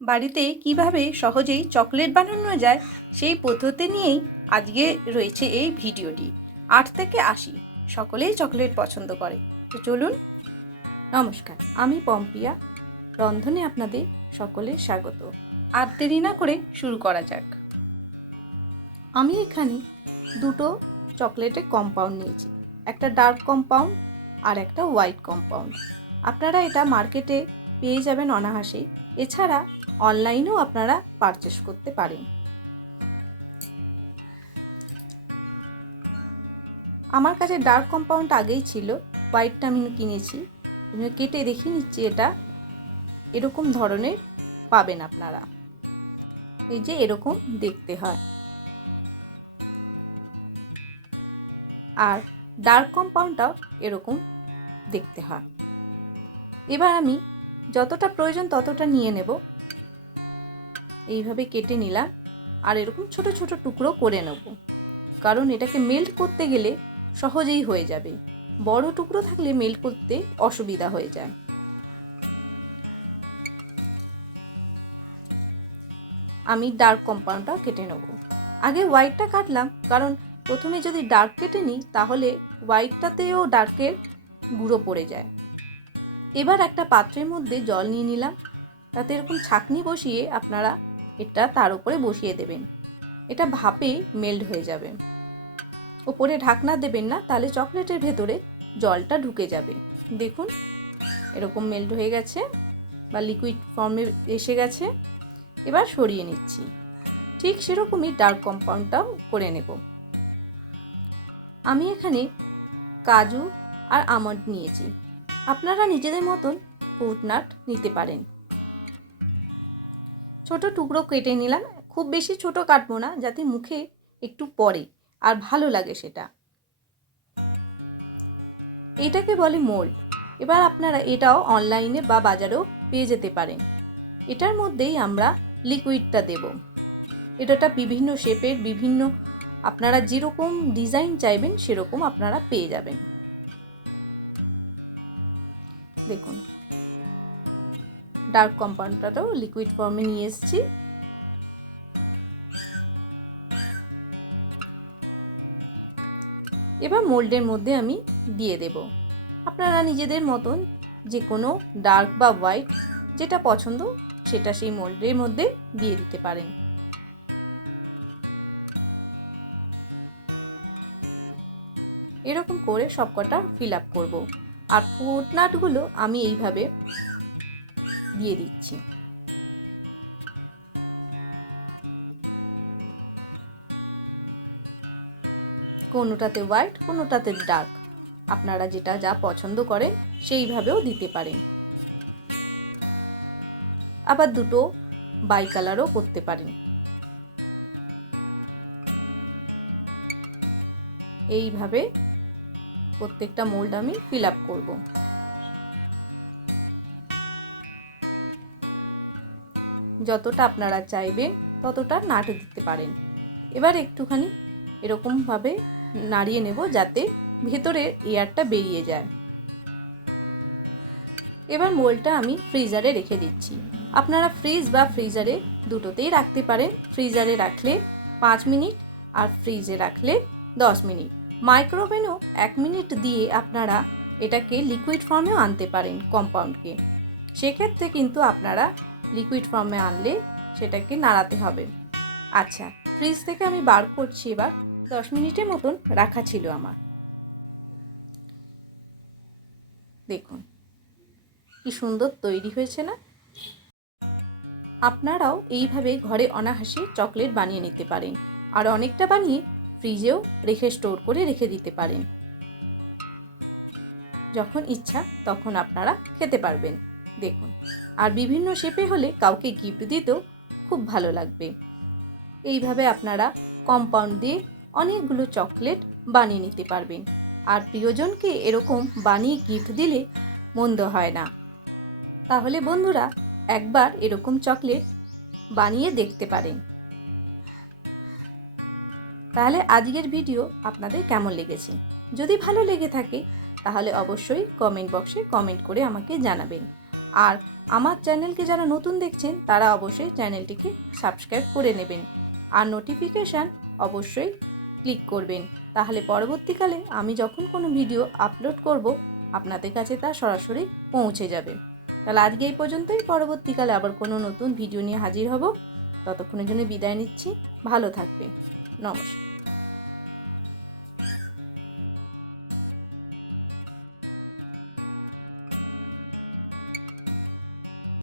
বাড়িতে কিভাবে সহজেই চকলেট বানানো যায় সেই পদ্ধতি নিয়েই আজকে রয়েছে এই ভিডিওটি। 8 থেকে 80 সকলেই চকলেট পছন্দ করে। তো চলুন। নমস্কার, আমি পম্পিয়া, রন্ধনে আপনাদের সকলের স্বাগত। আর দেরি না করে শুরু করা যাক। আমি এখানে দুটো চকলেটের কম্পাউন্ড নিয়েছি, একটা ডার্ক কম্পাউন্ড আর একটা হোয়াইট কম্পাউন্ড। আপনারা এটা মার্কেটে পেয়ে যাবেন অনায়াসেই। এছাড়া অনলাইনেও আপনারা পারচেস করতে পারেন। আমার কাছে ডার্ক কম্পাউন্ড আগেই ছিল, হোয়াইটটা আমি কিনেছি। কেটে দেখিয়ে নিচ্ছি, এটা এরকম ধরনের পাবেন আপনারা। এই যে এরকম দেখতে হয়, আর ডার্ক কম্পাউন্ডটাও এরকম দেখতে হয়। এবার আমি যতটা প্রয়োজন ততটা নিয়ে নেব। এইভাবে কেটে নিলাম আর এরকম ছোট ছোট টুকরো করে নেব, কারণ এটাকে মেল্ট করতে গেলে সহজেই হয়ে যাবে। বড় টুকরো থাকলে মেল্ট করতে অসুবিধা হয়ে যায়। আমি ডার্ক কম্পাউন্ডটা কেটে নেব। আগে হোয়াইটটা কাটলাম, কারণ প্রথমে যদি ডার্ক কেটে নিই তাহলে হোয়াইটটাতেও ডার্কের গুঁড়ো পড়ে যায়। এবার একটা পাত্রের মধ্যে জল নিয়ে নিলাম, তাতে এরকম ছাঁকনি বসিয়ে আপনারা এটা তার উপরে বসিয়ে দেবেন। এটা ভাপে মেল্ট হয়ে যাবে। ওপরে ঢাকনা দেবেন না, তাহলে চকলেটের ভেতরে জলটা ঢুকে যাবে। দেখুন এরকম মেল্ট হয়ে গেছে বা লিকুইড ফর্মে এসে গেছে। এবার সরিয়ে নিচ্ছি। ঠিক সেরকমই ডার্ক কম্পাউন্ডটাও করে নেব। আমি এখানে কাজু আর আমন্ড নিয়েছি, আপনারা নিজেদের মতন ফ্রুট নাট নিতে পারেন। ছোট টুকরো কেটে নিলাম, খুব বেশি ছোট কাটবো না, যাতে মুখে একটু পড়ে আর ভালো লাগে সেটা। এটাকে বলে মোল্ড। এবার আপনারা এটাও অনলাইনে বা বাজারেও পেয়ে যেতে পারেন। এটার মধ্যেই আমরা লিকুইডটা দেব। এটা বিভিন্ন শেপের, বিভিন্ন আপনারা যেরকম ডিজাইন চাইবেন সেরকম আপনারা পেয়ে যাবেন। দেখুন ডার্ক কম্পাউন্ডটাও লিকুইড ফর্মে নিয়ে এসেছি। এবার মোল্ডের মধ্যে আমি দিয়ে দেব। আপনারা নিজেদের মতন যে কোনো ডার্ক বা হোয়াইট যেটা পছন্দ সেটা সেই মোল্ডের মধ্যে দিয়ে দিতে পারেন। এরকম করে সবকটা ফিল আপ করব। আর ফ্রুট নাটগুলো আমি এইভাবে দিয়ে দিচ্ছি। কোনোটাতে হোয়াইট, কোনোটাতে ডার্ক, আপনারা যেটা যা পছন্দ করেন সেইভাবেও দিতে পারেন। আবার দুটো বাই কালারও করতে পারেন। এইভাবে প্রত্যেকটা মোল্ড আমি ফিল আপ করব। যতটা আপনারা চাইবেন ততটা নাট দিতে পারেন। এবার একটুখানি এরকমভাবে নাড়িয়ে নেব যাতে ভেতরে এয়ারটা বেরিয়ে যায়। এবার মোল্ডটা আমি ফ্রিজারে রেখে দিচ্ছি। আপনারা ফ্রিজ বা ফ্রিজারে দুটোতেই রাখতে পারেন। ফ্রিজারে রাখলে 5 মিনিট আর ফ্রিজে রাখলে 10 মিনিট। মাইক্রোওভেনও 1 মিনিট দিয়ে আপনারা এটাকে লিকুইড ফর্মেও আনতে পারেন কম্পাউন্ডকে। সেক্ষেত্রে কিন্তু আপনারা লিকুইড ফর্মে আনলে সেটাকে নাড়াতে হবে। আচ্ছা, ফ্রিজ থেকে আমি বার করছি। এবার 10 মিনিটের মতন রাখা ছিল আমার। দেখুন কি সুন্দর তৈরি হয়েছে না? আপনারাও এইভাবে ঘরে অনায়াসে চকলেট বানিয়ে নিতে পারেন, আর অনেকটা বানিয়ে ফ্রিজেও রেখে স্টোর করে রেখে দিতে পারেন। যখন ইচ্ছা তখন আপনারা খেতে পারবেন। দেখুন, আর বিভিন্ন শেপে হলে কাউকে গিফট দিতেও খুব ভালো লাগবে। এইভাবে আপনারা কম্পাউন্ড দিয়ে অনেকগুলো চকলেট বানিয়ে নিতে পারবেন, আর প্রিয়জনকে এরকম বানিয়ে গিফট দিলে মন্দ হয় না। তাহলে বন্ধুরা একবার এরকম চকলেট বানিয়ে দেখতে পারেন। তাহলে আজকের ভিডিও আপনাদের কেমন লেগেছে? যদি ভালো লেগে থাকে তাহলে অবশ্যই কমেন্ট বক্সে কমেন্ট করে আমাকে জানাবেন। আর আমার চ্যানেলকে যারা নতুন দেখছেন তারা অবশ্যই চ্যানেলটিকে সাবস্ক্রাইব করে নেবেন আর নোটিফিকেশান অবশ্যই ক্লিক করবেন, তাহলে পরবর্তীকালে আমি যখন কোনো ভিডিও আপলোড করব আপনাদের কাছে তা সরাসরি পৌঁছে যাবে। তাহলে আজকে এই পর্যন্তই, পরবর্তীকালে আবার কোনো নতুন ভিডিও নিয়ে হাজির হব। ততক্ষণের জন্য বিদায় নিচ্ছি, ভালো থাকবেন, নমস্কার।